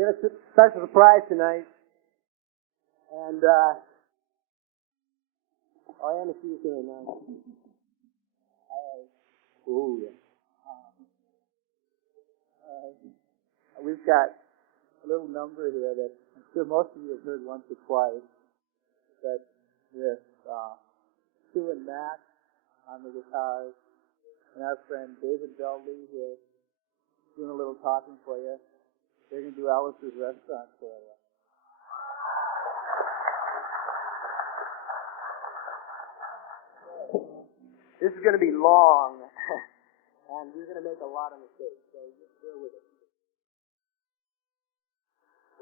We have a special surprise tonight. And, I am a few here now. Ooh, yeah. We've got a little number here that I'm sure most of you have heard once or twice. But with Sue and Matt on the guitars, and our friend David Beldey here doing a little talking for you. They're going to do Alice's Restaurant for you. This is going to be long, and we're going to make a lot of mistakes, so just bear with us.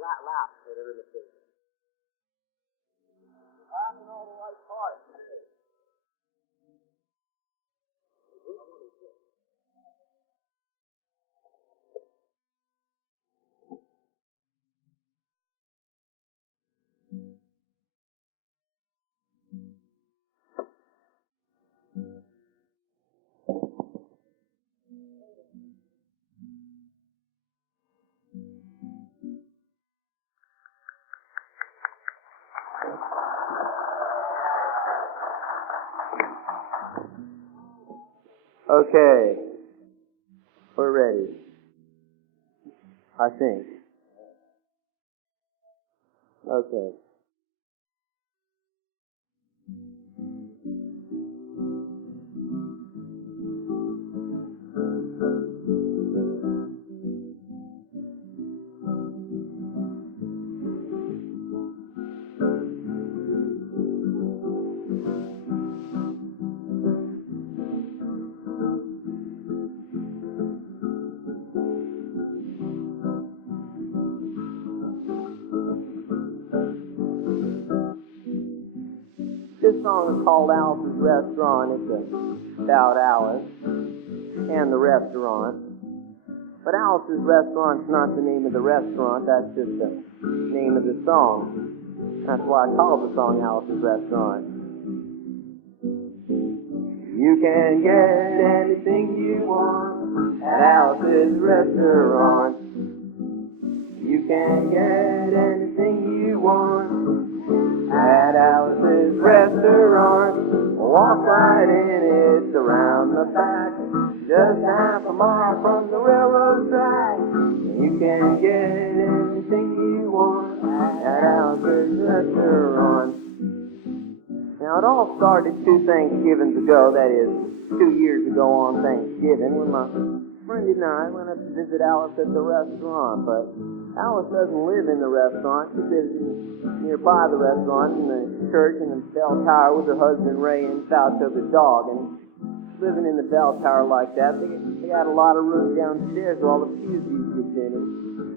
Laugh at every mistake. Laugh in all the right parts. Okay, we're ready, I think. Okay. This song is called Alice's Resturant. It's about Alice and the restaurant. But Alice's Resturant's not the name of the restaurant, that's just the name of the song. That's why I called the song Alice's Resturant. You can get anything you want at Alice's Restaurant. You can get anything you want at Alice's Restaurant. Walk right in, it's around the back, just half a mile from the railroad track. You can get anything you want at Alice's Restaurant. Now, it all started 2 Thanksgivings ago, that is, 2 years ago on Thanksgiving, when my friend and I went up to visit Alice at the restaurant. But Alice doesn't live in the restaurant. She lives nearby the restaurant in the church in the bell tower with her husband Ray and Couto the dog. And living in the bell tower like that, they had a lot of room downstairs where all the pews used to sit in.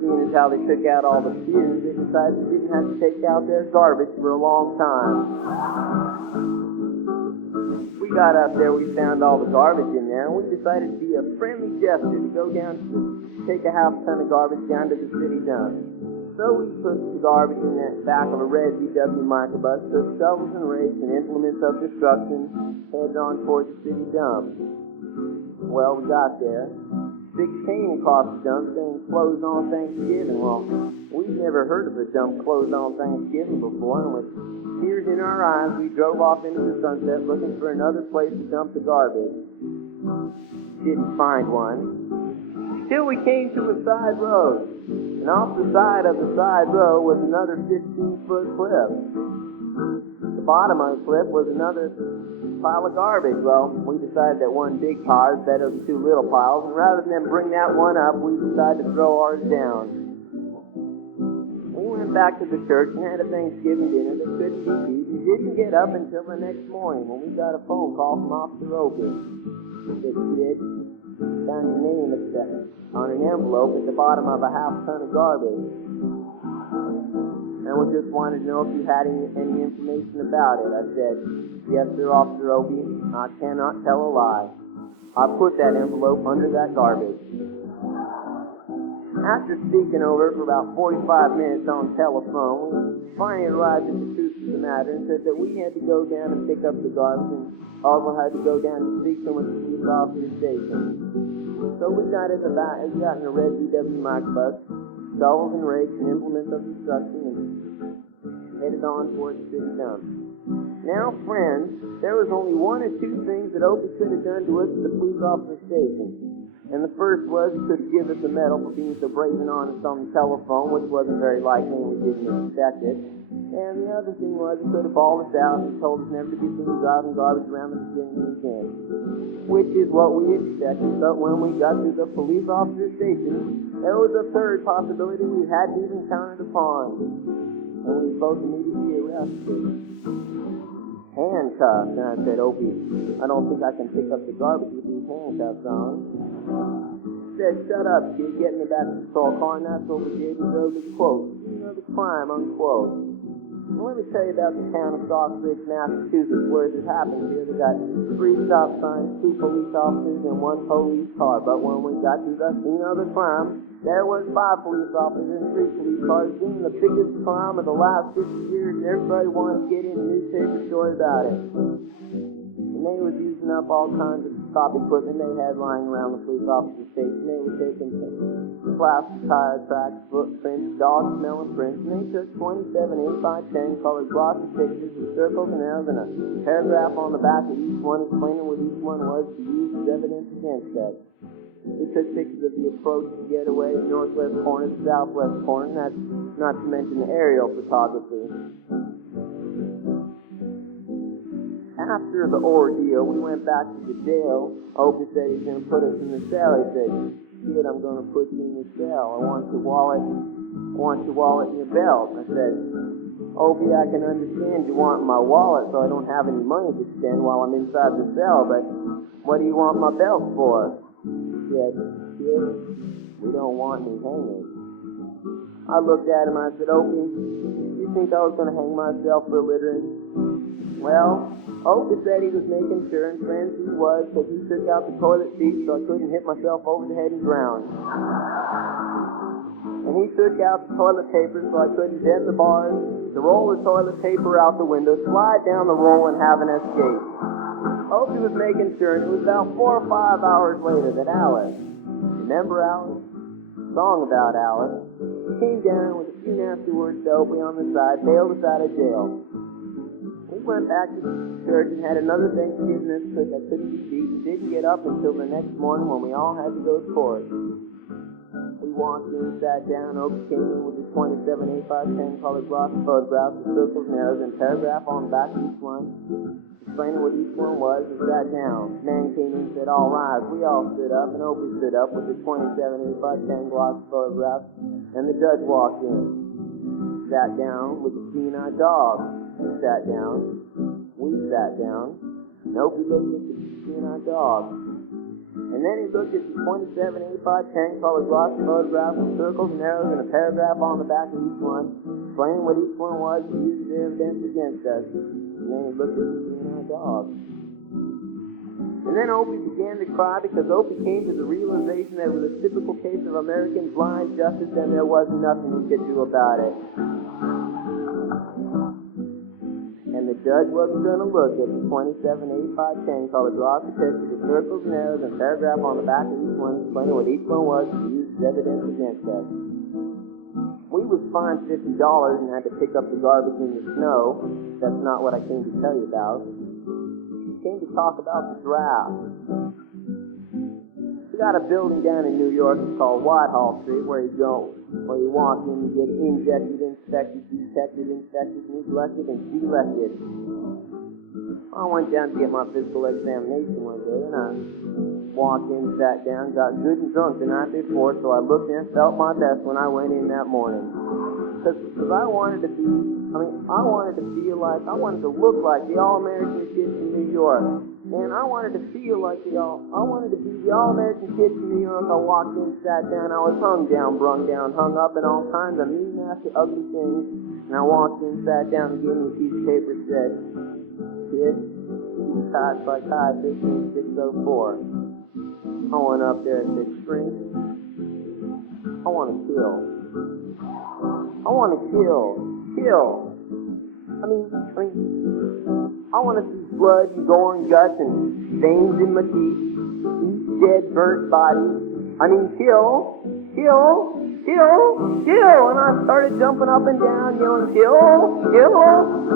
Seeing as how they took out all the pews, they decided they didn't have to take out their garbage for a long time. We got up there, we found all the garbage in there, and we decided to be a friendly gesture to go down to take a half ton of garbage down to the city dump. So we put the garbage in the back of a red VW microbus, took shovels and rakes and implements of destruction, headed on toward the city dump. Well, we got there. Big chain across the dump saying closed on Thanksgiving. Well, we'd never heard of a dump closed on Thanksgiving before, and with tears in our eyes, we drove off into the sunset looking for another place to dump the garbage. Didn't find one. Till we came to a side road, and off the side of the side road was another 15-foot cliff. The bottom of the cliff was another pile of garbage. Well, we decided that one big pile is better than 2 little piles, and rather than bring that one up, we decided to throw ours down. We went back to the church and had a Thanksgiving dinner that couldn't be beat, and didn't get up until the next morning when we got a phone call from Officer Opie. That said, found your name on an envelope at the bottom of a half ton of garbage. And we just wanted to know if you had any information about it. I said, yes, sir, Officer Opie. I cannot tell a lie. I put that envelope under that garbage. After speaking over it for about 45 minutes on telephone, we finally arrived at the truth of the matter and said that we had to go down and pick up the garbage and also had to go down and speak to him at the police officer station. So we got in a red VW microbus, shovels and rakes and implements of construction, and headed on towards the city dump. Now, friends, there was only one or two things that Opie could have done to us at the police officer station. And the first was he could have given us a medal for being so brave and honest on the telephone, which wasn't very likely and we didn't expect it. And the other thing was he could have bawled us out and told us never to be seen driving garbage around the Virginia again. Which is what we expected, but when we got to the police officer station, there was a third possibility we hadn't even counted upon. And we both immediately arrested. Handcuffs. And I said, Opie, I don't think I can pick up the garbage with these handcuffs on. He said, shut up, kid, get in the back of the patrol car, and that's what we did. We wrote the quote, the crime, unquote. And let me tell you about the town of Stockbridge, Massachusetts, where this happened here. They got 3 stop signs, 2 police officers, and 1 police car. But when we got to the scene of the crime, there was 5 police officers and 3 police cars doing the biggest crime of the last 50 years, and everybody wanted to get in a newspaper story about it. And they was using up all kinds of cop equipment they had lying around the police officer station. They were taking plastic tire tracks, footprints, dog smelling prints, and they took 27 8x10 colored glossy pictures with circles and arrows and a paragraph on the back of each one explaining what each one was to use as evidence against us. We took pictures of the approach to get away, the northwest corner, the southwest corner, and that's not to mention the aerial photography. After the ordeal, we went back to the jail. Opie said he was going to put us in the cell. He said, kid, I'm going to put you in the cell. I want your wallet and your belt. I said, Opie, I can understand you want my wallet so I don't have any money to spend while I'm inside the cell, but what do you want my belt for? He said, kid, we don't want any hangers. I looked at him, I said, Opie, you think I was going to hang myself for littering? Well, Opie said he was making sure, and friends he was, because he took out the toilet seat so I couldn't hit myself over the head and drown. And he took out the toilet paper so I couldn't bend the bars, to roll the toilet paper out the window, slide down the roll, and have an escape. Opie was making sure, and it was about 4 or 5 hours later that Alice, remember Alice? Song about Alice, came down with a few nasty words to Opie on the side, bailed us out of jail. We went back to the church and had another Thanksgiving because I couldn't be beat and didn't get up until the next morning when we all had to go to court. We walked in, sat down, Opie came in with his 27 8x10 colored glossy photographs with circles and arrows and a paragraph on the back of each one, explaining what each one was, and sat down. Man came in and said, all rise. We all stood up, and Opie stood up with his 27 8x10 glossy photographs, and the judge walked in. Sat down with the keen-eyed dog. He sat down. We sat down. And Opie looked at the keen-eyed dog. And then he looked at the 27 8x10 colored glossy photographs with circles and arrows and a paragraph on the back of each one, explaining what each one was and used as evidence against us. And then he looked at the keen-eyed dog. And then Opie began to cry because Opie came to the realization that it was a typical case of American blind justice and there was nothing he could do about it. And the judge wasn't going to look at the 27 8x10 colored glossy pictures with circles and arrows and a paragraph on the back of each one explaining what each one was to use as evidence against us. We was fined $50 and had to pick up the garbage in the snow. That's not what I came to tell you about. I came to talk about the draft. We got a building down in New York, it's called Whitehall Street, where you walk in, you get injected, inspected, detected, inspected, neglected, and delected. I went down to get my physical examination one day, and I walked in, sat down, got good and drunk the night before, so I looked and felt my best when I went in that morning. Because I wanted to look like the All-American kids from New York. And I wanted to feel like I wanted to be the All-American kid from New York. I walked in, sat down, I was hung down, brung down, hung up, and all kinds of mean, nasty, ugly things. And I walked in, sat down, and gave me a piece of paper, said, kid, you passed by Kai 15604. I went up there and said, shrink, I want to kill. I want to kill. I want to see blood and gore and guts and veins in my teeth, eat dead, burnt bodies. Kill. kill, kill. And I started jumping up and down, yelling, kill, kill.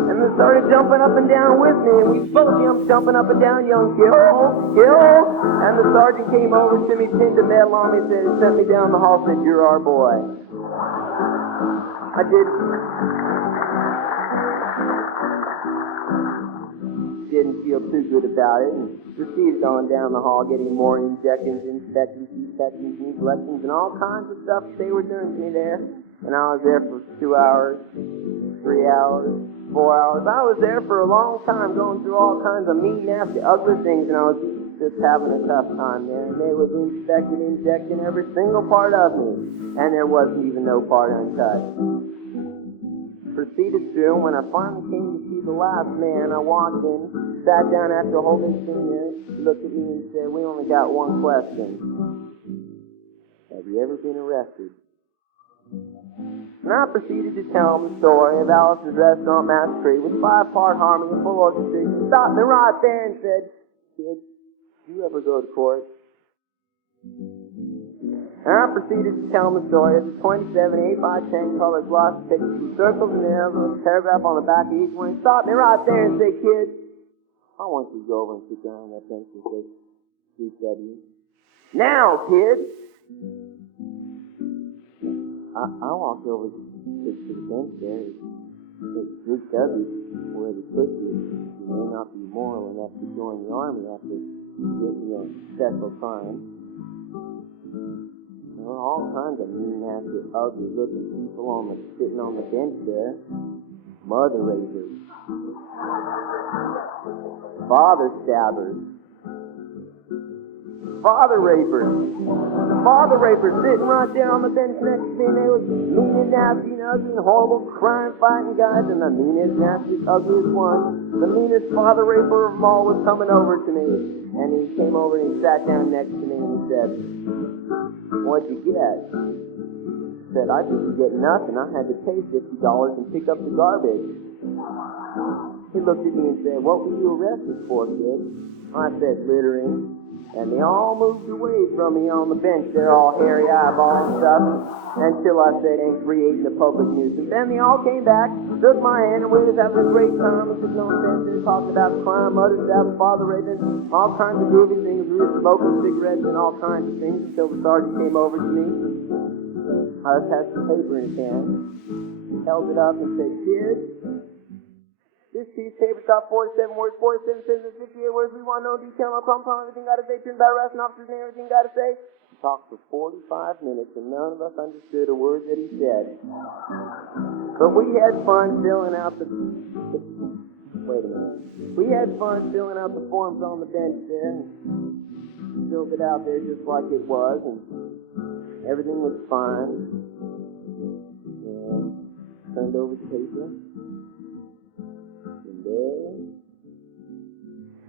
And they started jumping up and down with me, and we both jumping up and down, yelling, kill, kill. And the sergeant came over to me, pinned a medal on me, said, sent me down the hall, said, you're our boy. I didn't feel too good about it, and proceeded on down the hall, getting more injections, inspections, detections, neglections, and all kinds of stuff they were doing to me there. And I was there for 2 hours, 3 hours, 4 hours. I was there for a long time, going through all kinds of mean, nasty, ugly things, and I was just having a tough time there. And they was inspecting, injecting every single part of me, and there wasn't even no part untouched. Proceeded through, and when I finally came to see the last man, I walked in, sat down after a whole day sitting there, looked at me and said, we only got one question. Have you ever been arrested? And I proceeded to tell him the story of Alice's Restaurant Massacre with 5-part harmony and full orchestra. He stopped me right there and said, kid, do you ever go to court? And I proceeded to tell him the story of the 27 8x10 colored glossy pictures with circles and arrows with a paragraph on the back of each one. He stopped me right there and said, kid, I want you to go over and sit down on that bench and say, GW. Now, kid! I walked over to the bench there. It's GW, where the put you. You may not be moral enough to join the army after getting a special time. There were all kinds of mean, nasty, ugly-looking people sitting on the bench there. Mother raisers. Father stabbers. Father rapers. Father rapers sitting right there on the bench next to me. They were mean and nasty and ugly and horrible, crime fighting guys. And the meanest, nastiest, ugliest one, the meanest father raper of them all, was coming over to me. And he came over and he sat down next to me and he said, what'd you get? I said, I didn't get nothing. I had to pay $50 and pick up the garbage. He looked at me and said, what were you arrested for, kid? I said, littering. And they all moved away from me on the bench. They're all hairy eyeballs and stuff. Until I said, ain't creating a public nuisance. Then they all came back, shook my hand, and we was having a great time. We took no offense. Talked about crime, mother stabbing, father raping, all kinds of groovy things. We were smoking cigarettes and all kinds of things until the sergeant came over to me. I just had some paper in his hand. He held it up and said, kid, this piece of paper's got 47 words, 47 sentences, 58 words. We want no detail, no problem, everything got to say, turned about arresting officers and everything got to say. He talked for 45 minutes and none of us understood a word that he said. But we had fun filling out the... Wait a minute. We had fun filling out the forms on the bench there. And filled it out there just like it was, and everything was fine. And turned over the paper.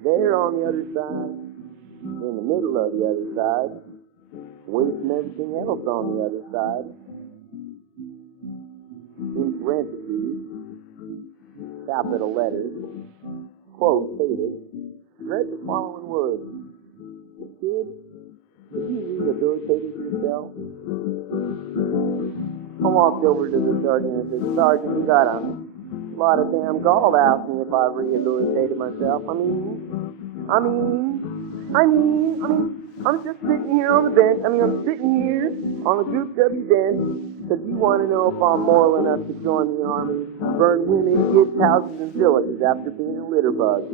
There on the other side, in the middle of the other side, away from everything else on the other side, in parentheses, capital letters, quotated, read the following words. Kid, did you rehabilitated yourself? I walked over to the sergeant and said, Sergeant, you got a lot of damn gall to ask me if I've rehabilitated myself. I'm just sitting here on the bench. I'm sitting here on the Group W bench because you want to know if I'm moral enough to join the army, burn women, kids, houses, and villages after being a litter bug.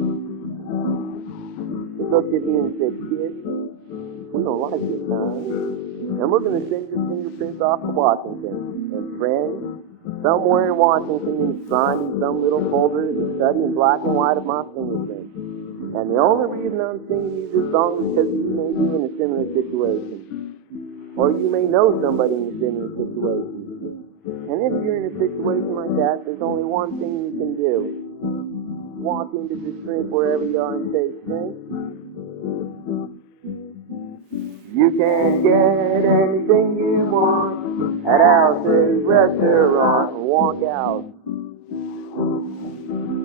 He looked at me and said, kid, we don't like this time, and we're going to send your fingerprints off to Washington. And friends, somewhere in Washington, signed in some little folder is a study in black and white of my fingerprints. And the only reason I'm singing you this song is because you may be in a similar situation. Or you may know somebody in a similar situation. And if you're in a situation like that, there's only one thing you can do. Walk into the strength wherever you are and say, strength, you can get anything you want at Alice's Restaurant. Walk out.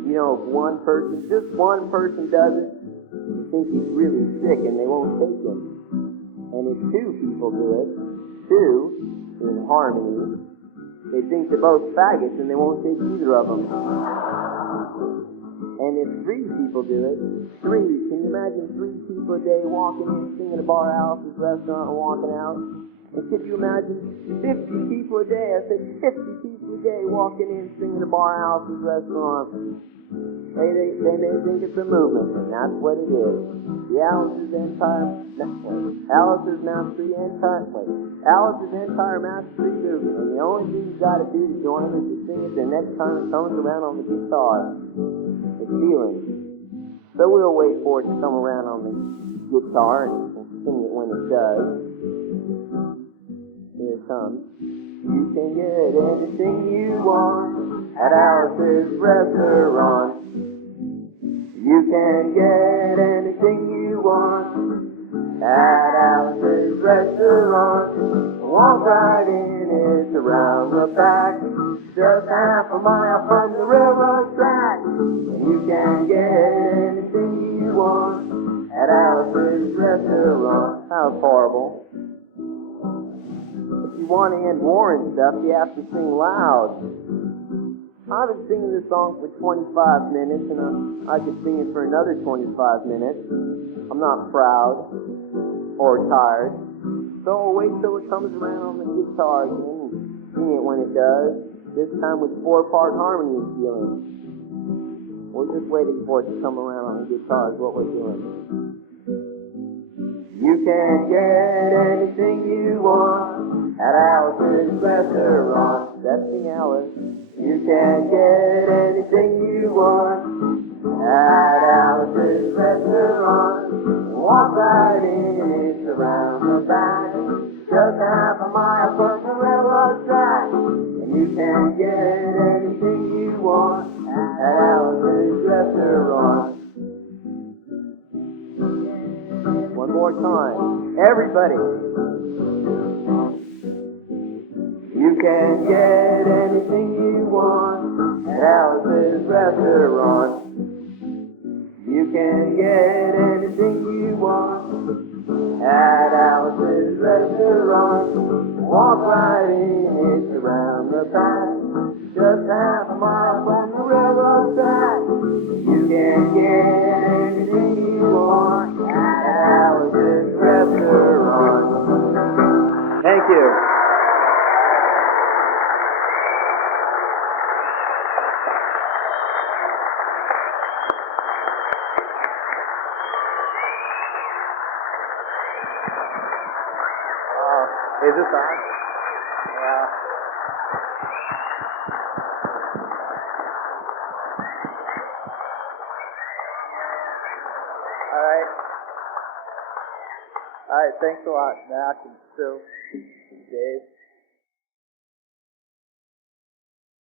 You know, if one person, just one person does it, you think he's really sick and they won't take him. And if two people do it, in harmony. They think they're both faggots and they won't take either of them. And if 3 people do it, 3, can you imagine 3 people a day walking in, singing a bar, Alice's Restaurant, and walking out? And could you imagine 50 people a day, I said 50 people a day walking in, singing a bar, Alice's Restaurant? They may think it's a movement, and that's what it is. The Alice's entire mastery movement, and the only thing you got to do to join them is to sing it the next time it comes around on the guitar. It's feeling. So we'll wait for it to come around on the guitar and sing it when it does. Here it comes. You can get anything you want at Alice's Restaurant. You can get anything you want at Alice's Restaurant. Walk right in, it's around the back, just half a mile from the railroad track. And you can get anything you want at Alice's Restaurant. That was horrible. If you want to end war and stuff, you have to sing loud. I've been singing this song for 25 minutes, and I could sing it for another 25 minutes. I'm not proud or tired, so I'll wait till it comes around on the guitar again and sing it when it does, this time with 4-part harmony and feeling. We're just waiting for it to come around on the guitar is what we're doing. You can get anything you want at Alice's Restaurant. That's the Alice. You can get anything you want at Alice's Restaurant. Walk right in, it's around the back, just half a mile from the railroad track. And you can get anything you want at Alice's Restaurant. One more time. Everybody. You can get anything you want at Alice's Restaurant. You can get anything you want at Alice's Restaurant. Walk right in, it's around the back, just half a mile from the railroad track. You can get anything you want at Alice's Restaurant. Thank you. Is this on? Yeah. All right, thanks a lot, Mac and Phil, Dave.